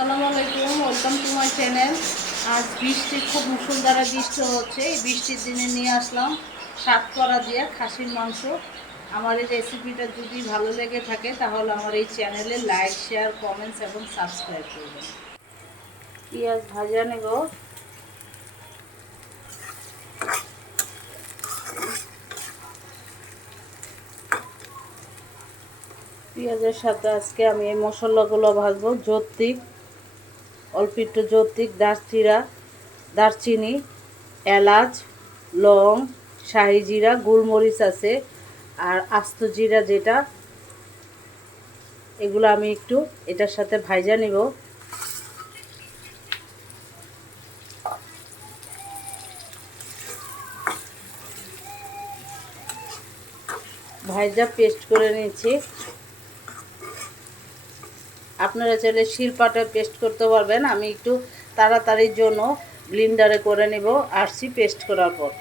আসসালামু আলাইকুম, welcome to my channel. আজ বৃষ্টি, খুব মুসুলধারা বৃষ্টি হচ্ছে। এই বৃষ্টির দিনে নিয়ে আসলাম সাতকরা দিয়ে খাসির মাংস। আমার এই রেসিপিটা যদি ভালো লেগে থাকে, তাহলে আমার এই চ্যানেলে লাইক, শেয়ার, কমেন্টস এবং সাবস্ক্রাইব করবেন। পেঁয়াজ ভাজা নেব। পেঁয়াজের সাথে আজকে আমি এই মশলাগুলো ভাজবো জর্তিক অল্প একটু জর্তিক দারচিরা দারচিনি, এলাচ, লং, শাহি জিরা, গোলমরিচ আছে আর আস্ত জিরা যেটা, এগুলো আমি একটু এটার সাথে ভাইজা নিব। ভাইজা পেস্ট করে নিয়েছি আপনারা চাইলে শিলপাটা পেস্ট করতে পারবেন। আমি একটু তাড়াতাড়ির জন্য ব্লিন্ডারে করে নেব, আরসি পেস্ট করার পর।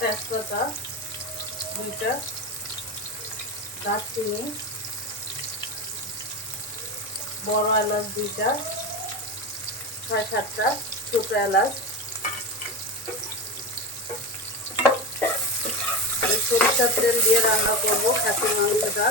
তেজপাতা, দুইটা। দারচিনি। বড় এলাচ দুইটা। ছয় সাতটা ছোটো এলাচ। সরিষার তেল দিয়ে রান্না করব খাসির মাংসটা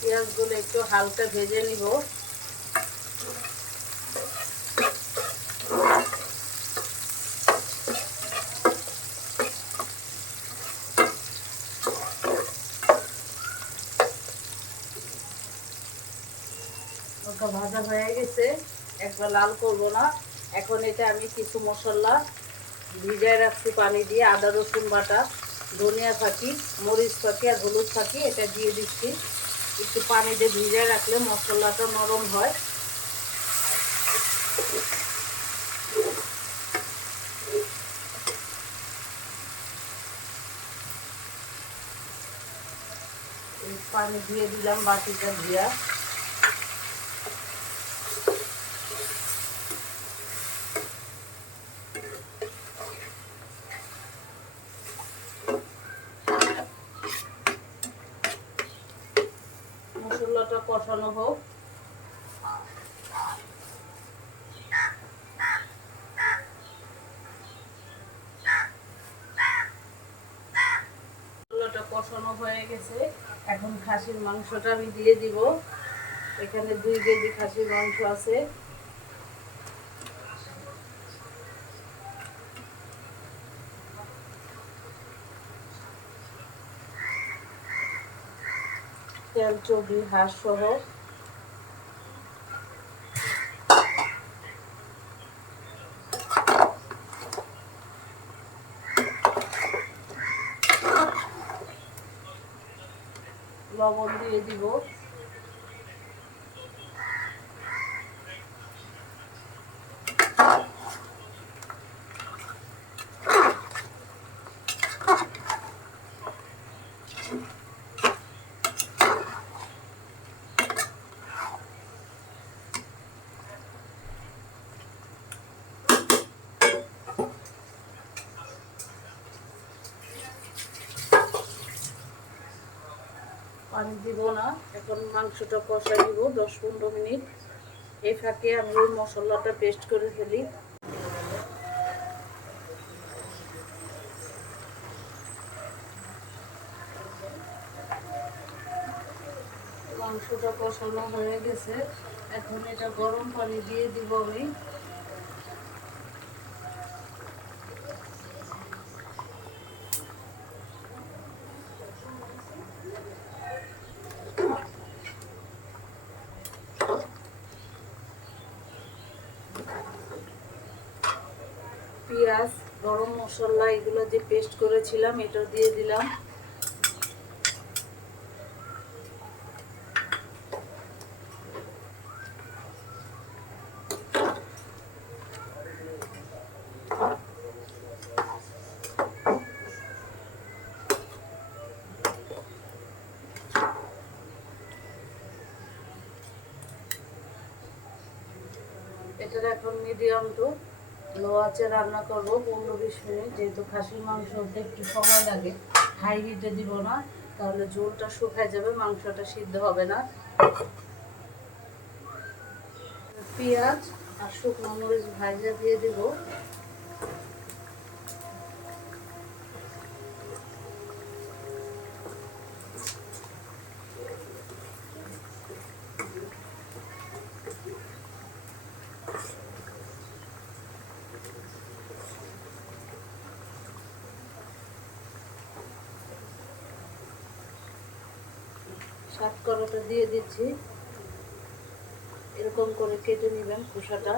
পেঁয়াজগুলো একটু হালকা ভেজে নিব। ভাজা হয়ে গেছে, একবার লাল করব না। এখন এটা আমি কিছু মশলা ভিজায় রাখছি পানি দিয়ে, আদা রসুন বাটা, ধনিয়া ফাঁকি মরিচ ফাঁকি আর হলুদ ফাঁকি এটা দিয়ে দিচ্ছি। একটু পানি দিয়ে ভিজায় রাখলে মশলাটা নরম হয়। পানি দিয়ে দিলাম বাটিটা ধুয়া। মশলাটা কষানো হয়ে গেছে। এখন খাসির মাংসটা আমি দিয়ে দিব। এখানে দুই কেজি খাসির মাংস আছে। তেল চর্বি হাঁস সহ লবণ দিয়ে দিব। পানি দিব না। এখন মাংসটা কষাই দিব দশ পনেরো মিনিট। এই ফাঁকে আমি ওই মশলাটা পেস্ট করে ফেলি। মাংসটা কষানো হয়ে গেছে। এখন এটা গরম পানি দিয়ে দিব আমি। গরম মশলা এগুলো যে পেস্ট করেছিলাম এটা দিয়ে দিলাম। এটার এখন মিডিয়াম টু লো রান্না করব, পনেরো বিশ মিনিট, যেহেতু খাসির মাংস হতে একটু সময় লাগে। হাই হিটে দিব না, তাহলে ঝোলটা শুকায় যাবে, মাংসটা সিদ্ধ হবে না। পেঁয়াজ আর শুকনো মরিচ ভাজা দিয়ে দিব। সাতকরাটা দিয়ে দিচ্ছি। এরকম করে কেটে নেবেন খোসাটা।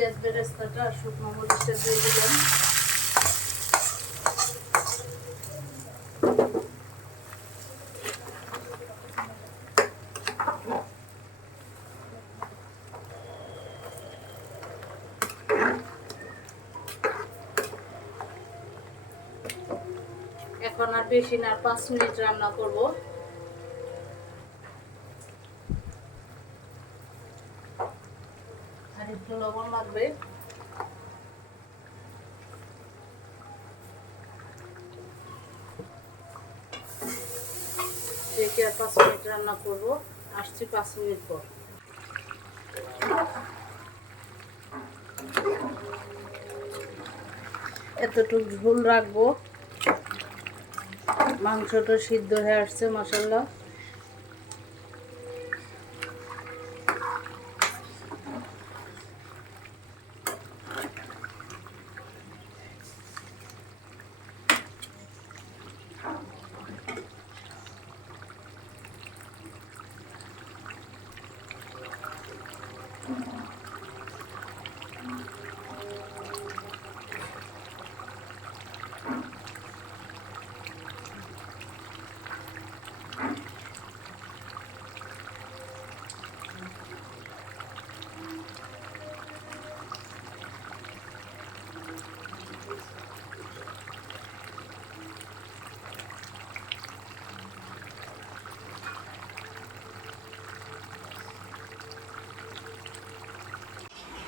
পেঁয়াজ বেরেস্তাটা আর শুকনো মরিচটা দিয়ে দিলাম এখন আর বেশি না, পাঁচ মিনিট রান্না করব আর একটু লবণ লাগবে আর পাঁচ মিনিট রান্না করব। আসছি পাঁচ মিনিট পর। এতটুকু ঝোল রাখব। মাংসটা সিদ্ধ হয়ে আসছে মশাল্লা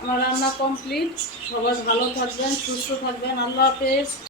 আমার রান্না কমপ্লিট সবাই ভালো থাকবেন সুস্থ থাকবেন। আল্লাহ হাফেজ।